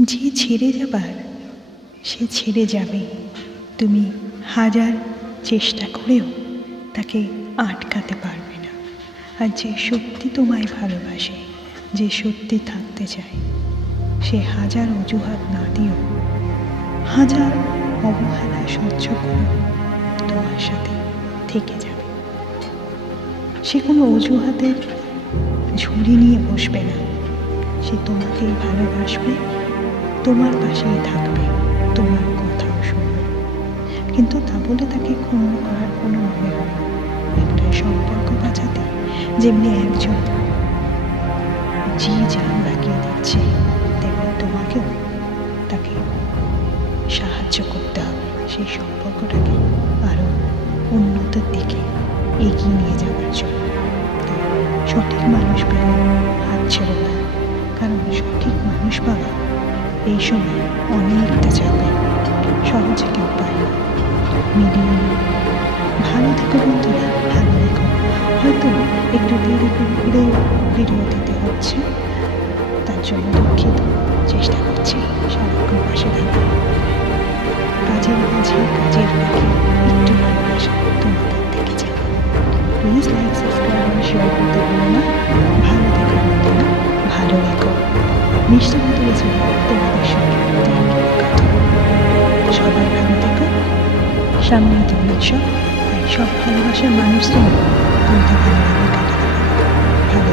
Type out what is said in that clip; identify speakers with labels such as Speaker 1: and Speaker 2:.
Speaker 1: যে ছেড়ে যাবার, সে ছেড়ে যাবে। তুমি হাজার চেষ্টা করেও তাকে আটকাতে পারবে না। আর যে সত্যি তোমায় ভালোবাসে, যে সত্যি থাকতে চায়, সে হাজার অজুহাত না দিও হাজার অবহেলা সহ্য করে তোমার সাথে থেকে যাবে। সে কোনো অজুহাতের ঝুলি নিয়ে বসবে না। সে তোমাকেই ভালোবাসবে। তোমার পাশেই থাকবে, তোমার কথাও শুনবে। কিন্তু তা বলে তাকে ক্ষুণ্ণ করার কোনো মনে হয় না। একটা সম্পর্ক বাঁচাতে যেমনি একজন জি জান লাগিয়ে দিচ্ছে, তেমনি তোমাকেও তাকে সাহায্য করতে হবে। সেই সম্পর্কটাকে আরও উন্নতির দিকে এগিয়ে নিয়ে যাওয়ার জন্য। সঠিক মানুষ পেলে হাত ছেড়ে না কারণ সঠিক মানুষ পাওয়া এই সময় অনেকটা চাপে। সহজে কেউ পায় না। মিলিয়ে ভালো থেকো বন্ধুরা, ভালো থেকো। হয়তো একটু দেরি করে ভিডিও দিতে হচ্ছে, তার জন্য দুঃখিত। চেষ্টা করছি সারাক্ষণ পাশে থাকবে কাজের মাঝে, কাজের ফাঁকে একটু ভালোবাসা তোমাদের থেকে যাবে প্লিজ লাইক সাবস্ক্রাইব আর শেয়ার করতে ভুলো না। ভালো থেকো বন্ধুরা, ভালো রেখো গেছে তোমাদের সামনে তো উৎসব তাই সব ভালোবাসার মানুষদের মানুষজন তোমরা ভালোভাবে কাটাতে পারো। ভালো